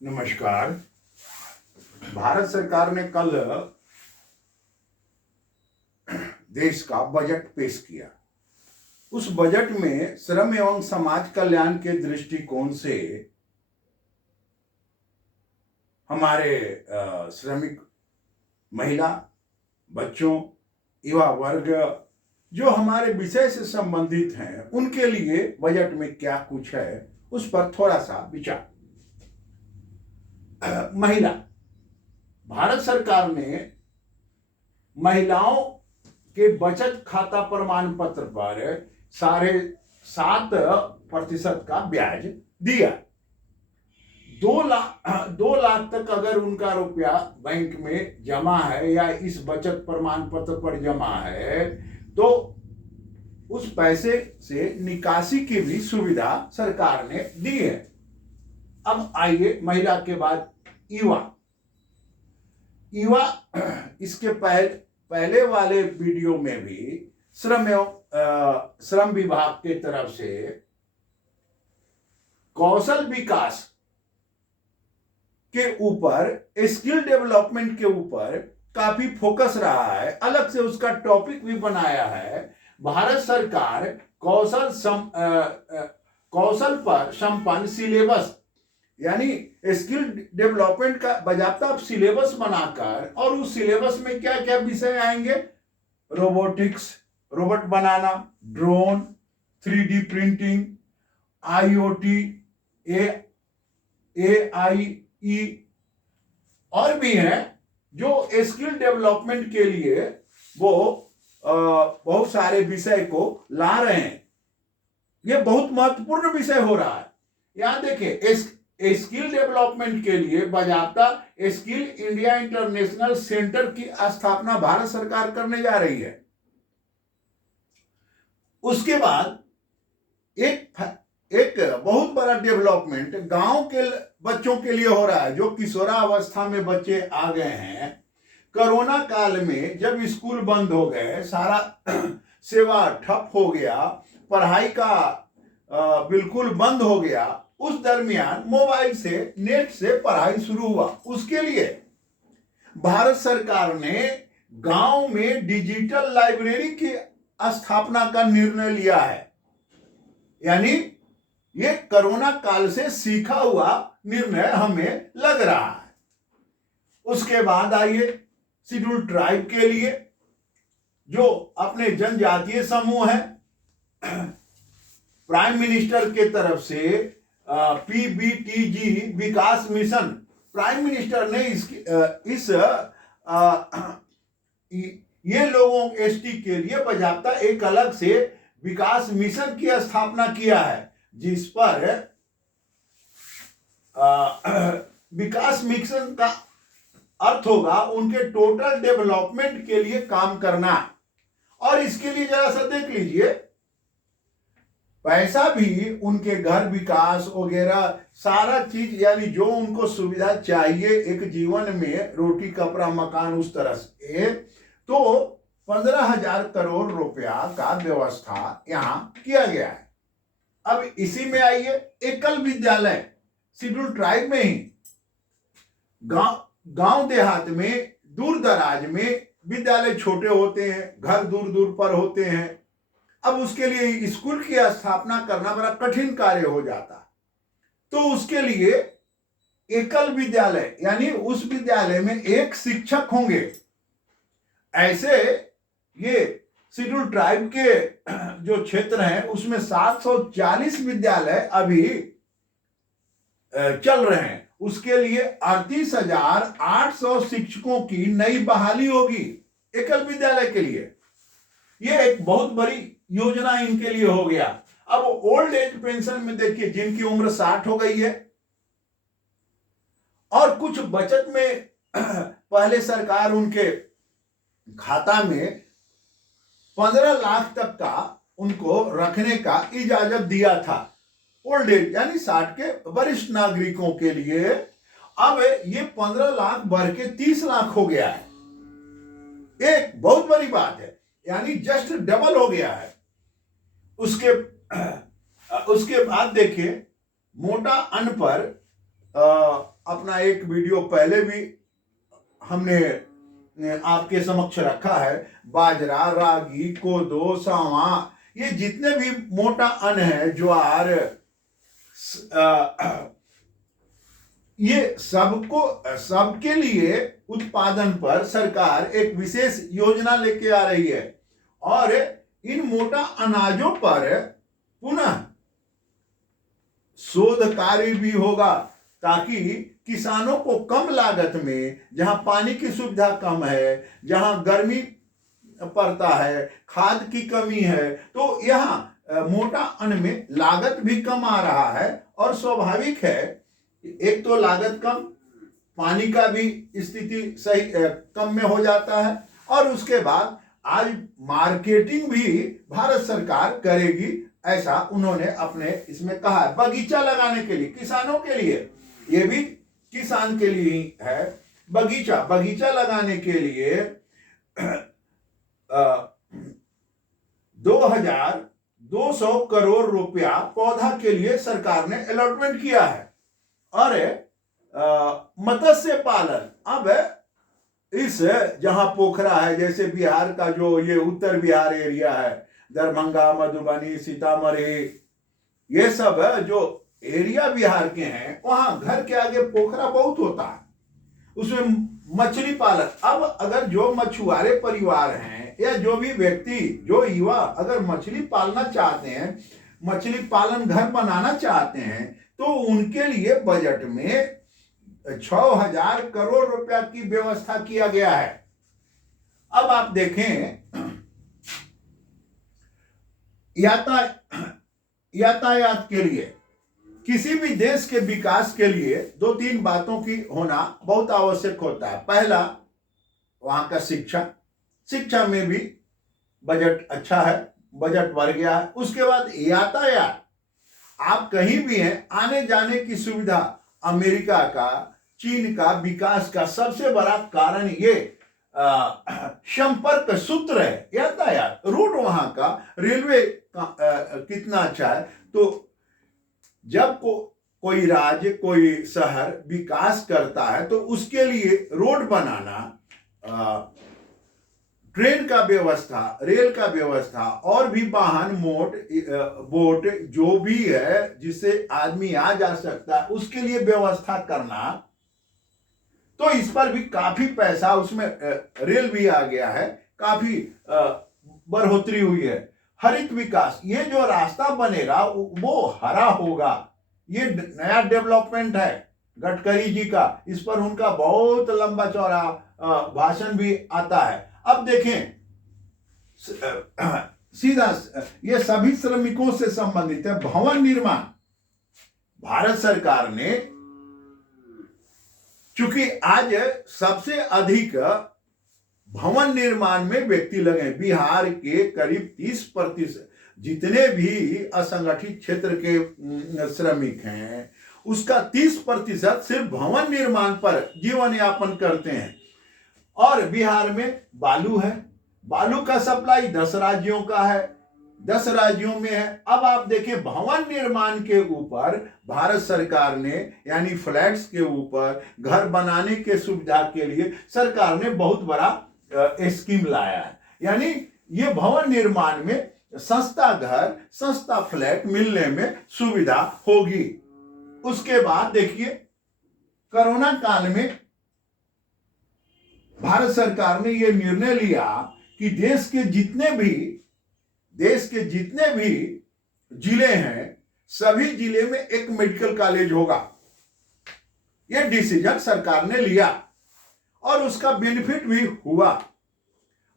नमस्कार। भारत सरकार ने कल देश का बजट पेश किया। उस बजट में श्रम एवं समाज कल्याण के दृष्टिकोण से हमारे श्रमिक महिला, बच्चों, युवा वर्ग जो हमारे विषय से संबंधित हैं, उनके लिए बजट में क्या कुछ है उस पर थोड़ा सा विचार। महिला, भारत सरकार ने महिलाओं के बचत खाता प्रमाण पत्र पर 7.5% का ब्याज दिया। 2 लाख तक अगर उनका रुपया बैंक में जमा है या इस बचत प्रमाण पत्र पर जमा है तो उस पैसे से निकासी की भी सुविधा सरकार ने दी है। अब आइए महिला के बाद युवा। इसके पहले वाले वीडियो में भी श्रम विभाग के तरफ से कौशल विकास के ऊपर, स्किल डेवलपमेंट के ऊपर काफी फोकस रहा है। अलग से उसका टॉपिक भी बनाया है। भारत सरकार कौशल पर संपन्न सिलेबस यानी स्किल डेवलपमेंट का बाकायदा सिलेबस बनाकर, और उस सिलेबस में क्या क्या विषय आएंगे? रोबोटिक्स, रोबोट बनाना, drone, 3D printing, IoT, AIE और भी हैं जो स्किल डेवलपमेंट के लिए वो बहुत सारे विषय को ला रहे हैं। ये बहुत महत्वपूर्ण विषय हो रहा है। यहां देखिए, स्किल डेवलपमेंट के लिए बाकायदा स्किल इंडिया इंटरनेशनल सेंटर की स्थापना भारत सरकार करने जा रही है। उसके बाद एक बहुत बड़ा डेवलपमेंट गांव के बच्चों के लिए हो रहा है, जो किशोरावस्था में बच्चे आ गए हैं। कोरोना काल में जब स्कूल बंद हो गए, सारा सेवा ठप हो गया, पढ़ाई का बिल्कुल बंद हो गया, उस दरमियान मोबाइल से, नेट से पढ़ाई शुरू हुआ। उसके लिए भारत सरकार ने गांव में डिजिटल लाइब्रेरी की स्थापना का निर्णय लिया है। यानी ये कोरोना काल से सीखा हुआ निर्णय हमें लग रहा है। उसके बाद आइए शेड्यूल ट्राइब के लिए, जो अपने जनजातीय समूह है, प्राइम मिनिस्टर के तरफ से PBTG विकास मिशन, प्राइम मिनिस्टर ने ये लोगों ST के लिए बाकायदा एक अलग से विकास मिशन की स्थापना किया है, जिस पर विकास मिशन का अर्थ होगा उनके टोटल डेवलपमेंट के लिए काम करना। और इसके लिए जरा सा देख लीजिए, पैसा भी उनके घर विकास वगैरह सारा चीज, यानी जो उनको सुविधा चाहिए एक जीवन में, रोटी कपड़ा मकान, उस तरह से, तो 15,000 करोड़ रुपया का व्यवस्था यहां किया गया है। अब इसी में आइए, एकल विद्यालय शेड्यूल ट्राइब में ही, गांव देहात में, दूर दराज में विद्यालय छोटे होते हैं, घर दूर दूर पर होते हैं। अब उसके लिए स्कूल की स्थापना करना बड़ा कठिन कार्य हो जाता। तो उसके लिए एकल विद्यालय, यानी उस विद्यालय में एक शिक्षक होंगे। ऐसे ये शेड्यूल ट्राइब के जो क्षेत्र हैं उसमें 740 विद्यालय अभी चल रहे हैं। उसके लिए 38,800 शिक्षकों की नई बहाली होगी एकल विद्यालय के लिए। ये एक बहुत बड़ी योजना इनके लिए हो गया। अब ओल्ड एज पेंशन में देखिए, जिनकी उम्र 60 हो गई है और कुछ बचत में पहले सरकार उनके खाता में 15 लाख तक का उनको रखने का इजाजत दिया था, ओल्ड एज यानी 60 के वरिष्ठ नागरिकों के लिए। अब ये 15 लाख बढ़ के 30 लाख हो गया है। एक बहुत बड़ी बात है, यानी जस्ट डबल हो गया है। उसके बाद देखिए, मोटा अन्न पर अपना एक वीडियो पहले भी हमने आपके समक्ष रखा है। बाजरा, रागी, कोदो, सावा, ये जितने भी मोटा अन्न है, ज्वार, ये सबके लिए उत्पादन पर सरकार एक विशेष योजना लेके आ रही है और इन मोटा अनाजों पर पुनः शोध कार्य भी होगा ताकि किसानों को कम लागत में, जहां पानी की सुविधा कम है, जहां गर्मी पड़ता है, खाद की कमी है, तो यहाँ मोटा अन्न में लागत भी कम आ रहा है। और स्वाभाविक है, एक तो लागत कम, पानी का भी स्थिति सही कम में हो जाता है, और उसके बाद आज मार्केटिंग भी भारत सरकार करेगी, ऐसा उन्होंने अपने इसमें कहा है। बगीचा लगाने के लिए, किसानों के लिए, ये भी किसान के लिए ही है। बगीचा लगाने के लिए 2200 करोड़ रुपया पौधा के लिए सरकार ने अलॉटमेंट किया है। और मत्स्य पालन, अब इस जहां पोखरा है, जैसे बिहार का जो ये उत्तर बिहार एरिया है, दरभंगा, मधुबनी, सीतामढ़ी, ये सब जो एरिया बिहार के हैं, वहां घर के आगे पोखरा बहुत होता है, उसमें मछली पालन। अब अगर जो मछुआरे परिवार हैं या जो भी व्यक्ति, जो युवा अगर मछली पालना चाहते हैं, मछली पालन घर बनाना चाहते हैं, तो उनके लिए बजट में 6000 करोड़ रुपया की व्यवस्था किया गया है। अब आप देखें, यातायात के लिए, किसी भी देश के विकास के लिए 2-3 बातों की होना बहुत आवश्यक होता है। पहला, वहां का शिक्षा में भी बजट अच्छा है, बजट बढ़ गया है। उसके बाद यातायात, आप कहीं भी हैं, आने जाने की सुविधा, अमेरिका का, चीन का विकास का सबसे बड़ा कारण ये संपर्क सूत्र है, यातायात, रूट वहां का, रेलवे कितना अच्छा है। तो जब कोई राज्य, कोई शहर विकास करता है, तो उसके लिए रोड बनाना, ट्रेन का व्यवस्था, रेल का व्यवस्था, और भी वाहन, बोट जो भी है जिससे आदमी आ जा सकता है, उसके लिए व्यवस्था करना, तो इस पर भी काफी पैसा, उसमें रेल भी आ गया है, काफी बढ़ोतरी हुई है। हरित विकास, ये जो रास्ता बनेगा वो हरा होगा, ये नया डेवलपमेंट है गडकरी जी का, इस पर उनका बहुत लंबा चौड़ा भाषण भी आता है। अब देखें, सीधा ये सभी श्रमिकों से संबंधित है। भवन निर्माण, भारत सरकार ने, चूंकि आज सबसे अधिक भवन निर्माण में व्यक्ति लगे, बिहार के करीब 30% जितने भी असंगठित क्षेत्र के श्रमिक हैं, उसका 30% सिर्फ भवन निर्माण पर जीवन यापन करते हैं। और बिहार में बालू है, बालू का सप्लाई 10 राज्यों का है, 10 राज्यों में है। अब आप देखें, भवन निर्माण के ऊपर भारत सरकार ने, यानी फ्लैट्स के ऊपर घर बनाने के सुविधा के लिए सरकार ने बहुत बड़ा स्कीम लाया है। यानी ये भवन निर्माण में सस्ता घर, सस्ता फ्लैट मिलने में सुविधा होगी। उसके बाद देखिए, कोरोना काल में भारत सरकार ने यह निर्णय लिया कि देश के जितने भी जिले हैं, सभी जिले में एक मेडिकल कॉलेज होगा। यह डिसीजन सरकार ने लिया और उसका बेनिफिट भी हुआ।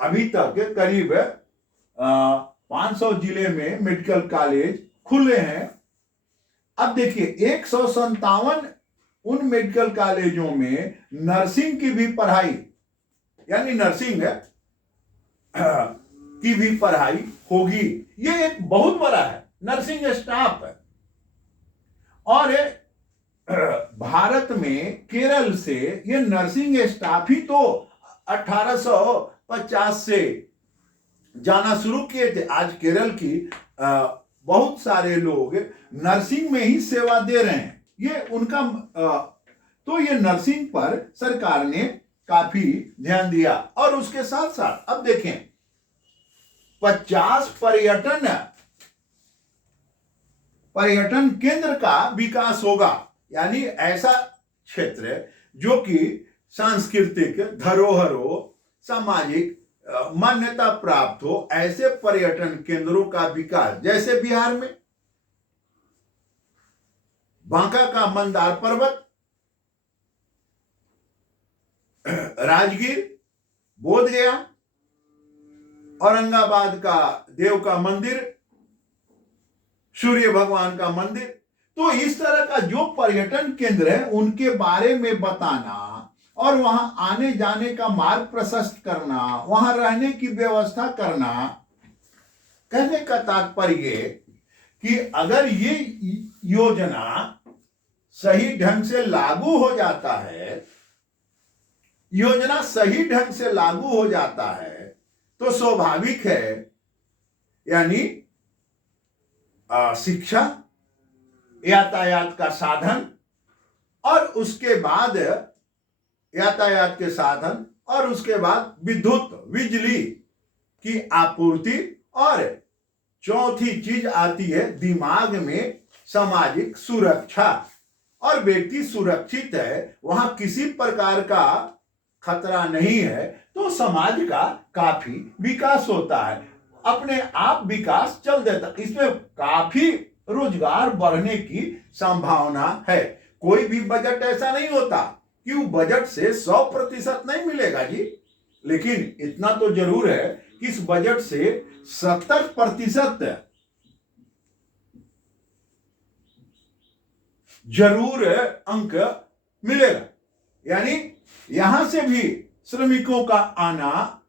अभी तक करीब 500 जिले में मेडिकल कॉलेज खुले हैं। अब देखिए, 157 उन मेडिकल कॉलेजों में नर्सिंग की भी पढ़ाई, यानी नर्सिंग की भी पढ़ाई होगी। ये एक बहुत बड़ा है, नर्सिंग स्टाफ है। और भारत में केरल से ये नर्सिंग स्टाफ ही तो 1850 से जाना शुरू किए थे। आज केरल की बहुत सारे लोग नर्सिंग में ही सेवा दे रहे हैं। ये उनका तो ये नर्सिंग पर सरकार ने काफी ध्यान दिया। और उसके साथ साथ अब देखें 50 पर्यटन केंद्र का विकास होगा, यानी ऐसा क्षेत्र जो कि सांस्कृतिक धरोहर हो, सामाजिक मान्यता प्राप्त हो, ऐसे पर्यटन केंद्रों का विकास, जैसे बिहार में बांका का मंदार पर्वत, राजगीर, बोधगया, औरंगाबाद का देव का मंदिर, सूर्य भगवान का मंदिर। तो इस तरह का जो पर्यटन केंद्र है उनके बारे में बताना और वहां आने जाने का मार्ग प्रशस्त करना, वहां रहने की व्यवस्था करना। कहने का तात्पर्य कि अगर ये योजना सही ढंग से लागू हो जाता है, योजना सही ढंग से लागू हो जाता है, तो स्वाभाविक है, यानी शिक्षा, यातायात का साधन, और उसके बाद यातायात के साधन, और उसके बाद विद्युत बिजली की आपूर्ति, और चौथी चीज आती है दिमाग में सामाजिक सुरक्षा। और व्यक्ति सुरक्षित है, वहां किसी प्रकार का खतरा नहीं है, तो समाज का काफी विकास होता है, अपने आप विकास चल देता। इसमें काफी रोजगार बढ़ने की संभावना है। कोई भी बजट ऐसा नहीं होता कि वो बजट से 100% नहीं मिलेगा जी, लेकिन इतना तो जरूर है कि इस बजट से 70% जरूर अंक मिलेगा। यानी यहां से भी श्रमिकों का आना,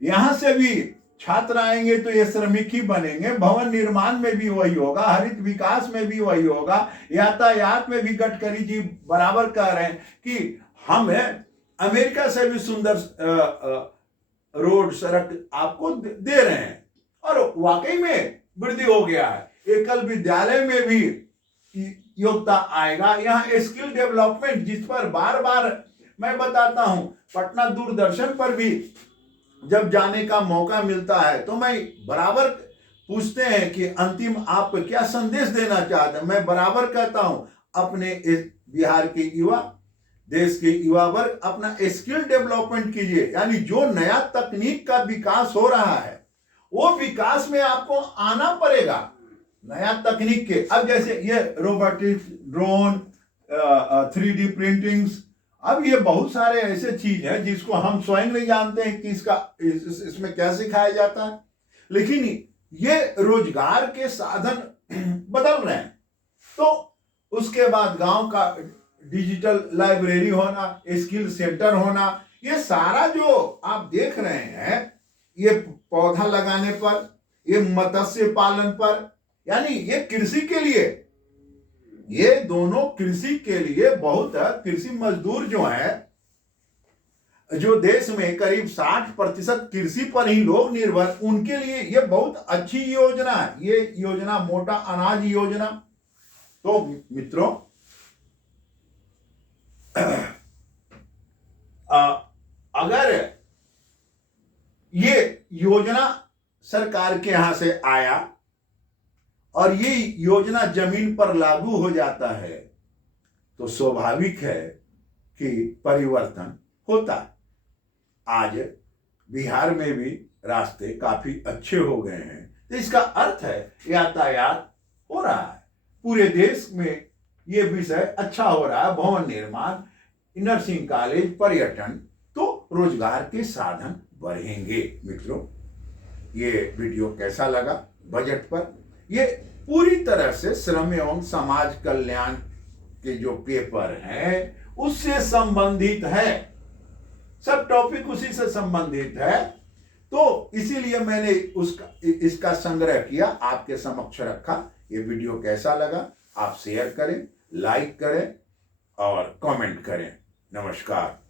यहां से भी छात्र आएंगे तो ये श्रमिक ही बनेंगे, भवन निर्माण में भी वही होगा, हरित विकास में भी वही होगा, यातायात में भी गडकरी जी बराबर कह रहे हैं कि हम अमेरिका से भी सुंदर रोड सड़क आपको दे रहे हैं, और वाकई में वृद्धि हो गया है। एकल विद्यालय में भी योगदान आएगा। यहाँ स्किल डेवलपमेंट, जिस पर बार बार मैं बताता हूं, पटना दूरदर्शन पर भी जब जाने का मौका मिलता है तो मैं बराबर पूछते हैं कि अंतिम आप क्या संदेश देना चाहते हैं। मैं बराबर कहता हूं अपने इस बिहार के युवा, देश के युवा वर्ग अपना स्किल डेवलपमेंट कीजिए, यानी जो नया तकनीक का विकास हो रहा है वो विकास में आपको आना पड़ेगा, नया तकनीक के। अब जैसे ये रोबोटिक्स, ड्रोन, 3D प्रिंटिंग्स, अब ये बहुत सारे ऐसे चीज है जिसको हम स्वयं नहीं जानते हैं कि इसमें क्या सिखाया जाता है, लेकिन ये रोजगार के साधन बदल रहे हैं। तो उसके बाद गांव का डिजिटल लाइब्रेरी होना, स्किल सेंटर होना, ये सारा जो आप देख रहे हैं, ये पौधा लगाने पर, ये मत्स्य पालन पर, यानी ये कृषि के लिए, ये दोनों कृषि के लिए बहुत है। कृषि मजदूर जो है, जो देश में करीब 60% कृषि पर ही लोग निर्भर, उनके लिए ये बहुत अच्छी योजना है, ये योजना मोटा अनाज योजना। तो मित्रों, अगर ये योजना सरकार के यहां से आया और ये योजना जमीन पर लागू हो जाता है, तो स्वाभाविक है कि परिवर्तन होता है। आज बिहार में भी रास्ते काफी अच्छे हो गए हैं, तो इसका अर्थ है यातायात हो रहा है, पूरे देश में ये विषय अच्छा हो रहा है, भवन निर्माण, नर्सिंग कॉलेज, पर्यटन, तो रोजगार के साधन बढ़ेंगे। मित्रों, ये वीडियो कैसा लगा बजट पर? ये पूरी तरह से श्रम एवं समाज कल्याण के जो पेपर हैं उससे संबंधित है, सब टॉपिक उसी से संबंधित है। तो इसीलिए मैंने इसका संग्रह किया, आपके समक्ष रखा। ये वीडियो कैसा लगा आप शेयर करें, लाइक करें और कमेंट करें। नमस्कार।